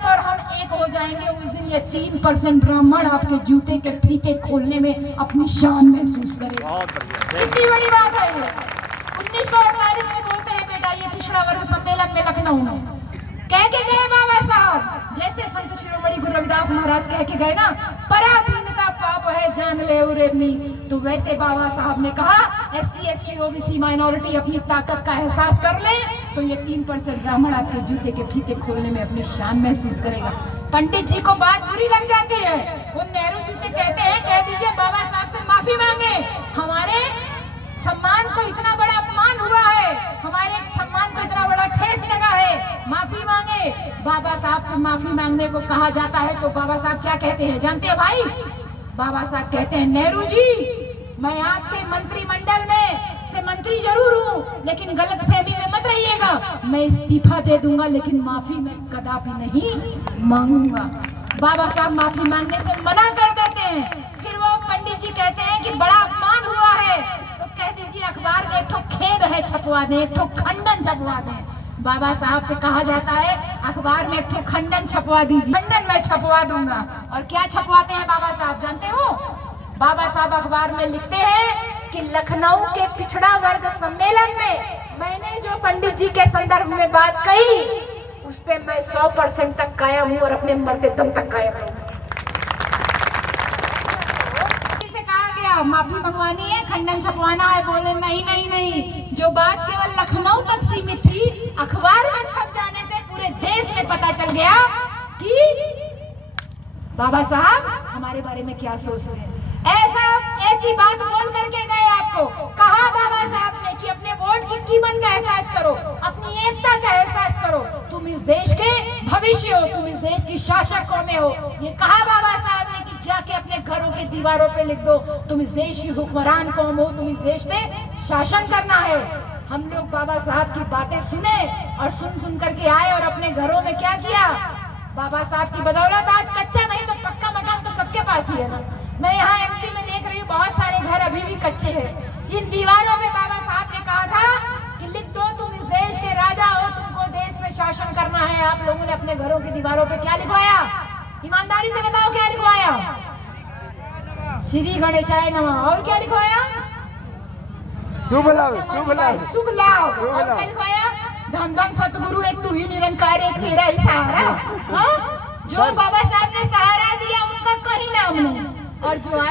आप और हम एक हो जाएंगे, उस दिन ये 3% ब्राह्मण आपके जूते के फीते खोलने में अपनी शान महसूस करेगा। कितनी बड़ी बात है ये। 1948 में बोलते हैं बेटा, ये पिछड़ा वर्ग सम्मेलन में लखनऊ में कह के गए बाबा साहब, जैसे संत शिरोमणि गुरु रविदास महाराज कह के गए ना, पराधीनता पाप है जान ले उरे मी, तो वैसे बाबा साहब ने कहा SC ST OBC माइनॉरिटी अपनी ताकत का एहसास कर ले तो ये 3% ब्राह्मण आपके जूते के फीते खोलने में अपनी शान महसूस करेगा। पंडित जी को बात बुरी लग जाती है, वो नेहरू जी से कहते हैं कह दीजिए बाबा साहब से माफी मांगे, हमारे सम्मान को इतना बड़ा अपमान हुआ है, हमारे सम्मान को इतना बड़ा ठेस लगा है, माफी मांगे। बाबा साहब से माफी मांगने को कहा जाता है तो बाबा साहब क्या कहते हैं जानते हैं भाई? बाबा साहब कहते हैं नेहरू जी, मैं आपके मंत्रिमंडल में से मंत्री जरूर हूँ, लेकिन गलतफहमी में मत रहिएगा, मैं इस्तीफा दे दूंगा लेकिन माफी मैं कदापि नहीं मांगूंगा। बाबा साहब माफी मांगने से मना कर देते हैं। फिर वो पंडित जी कहते हैं कि बड़ा अपमान हुआ है तो कह दीजिए अखबार में एक ठो खेद है छपवा दें, एक ठो खंडन छपवा दें। बाबा साहब से कहा जाता है अखबार में एक ठो खंडन छपवा दीजिए, खंडन मैं छपवा दूंगा। और क्या छपवाते हैं बाबा साहब जानते हो? बाबा साहब अखबार में लिखते हैं कि लखनऊ के पिछड़ा वर्ग सम्मेलन में मैंने जो पंडित जी के संदर्भ में बात कही उस पे मैं 100% तक कायम हूँ और अपने मरते दम तक कायम हूँ। इसे कहा गया माफी मंगवानी है, खंडन छपवाना है, बोले नहीं नहीं नहीं, जो बात केवल लखनऊ तक सीमित थी अखबार में छप जाने से पूरे देश में पता चल गया कि बाबा साहब हमारे बारे में क्या सोचते हैं। ऐसी बात बोल करके गए आपको, कहा बाबा साहब ने कि अपने वोट की कीमत का एहसास करो, अपनी एकता का एहसास करो, तुम इस देश के भविष्य हो, तुम इस देश की शासक कौमे हो। ये कहा बाबा साहब ने कि जाके अपने घरों के दीवारों पे लिख दो, तुम इस देश की हुक्मरान कौम हो, तुम इस देश पे शासन करना है। हम लोग बाबा साहब की बातें सुने और सुन करके आए और अपने घरों में क्या किया, बाबा साहब की बदौलत आज कच्चा नहीं तो पक्का मकान तो सबके पास ही है ना। मैं यहाँ MP में देख रही हूँ बहुत सारे घर अभी भी कच्चे हैं। इन दीवारों पे बाबा साहब ने कहा था कि लिख दो तुम इस देश के राजा हो, तुमको देश में शासन करना है। आप लोगों ने अपने घरों की दीवारों पे क्या लिखवाया? ईमानदारी से बताओ क्या लिखवाया? श्री गणेशाय नमः। और क्या लिखवाया? शुभ लाभ, शुभ लाभ, शुभ लाभ। और क्या लिखवाया? धन धन सतगुरु एक तू ही निरंकार एक तेरा ही सहारा। हाँ? जो बाबा साहब ने सहारा दिया उनका कहीं नाम नहीं, और जो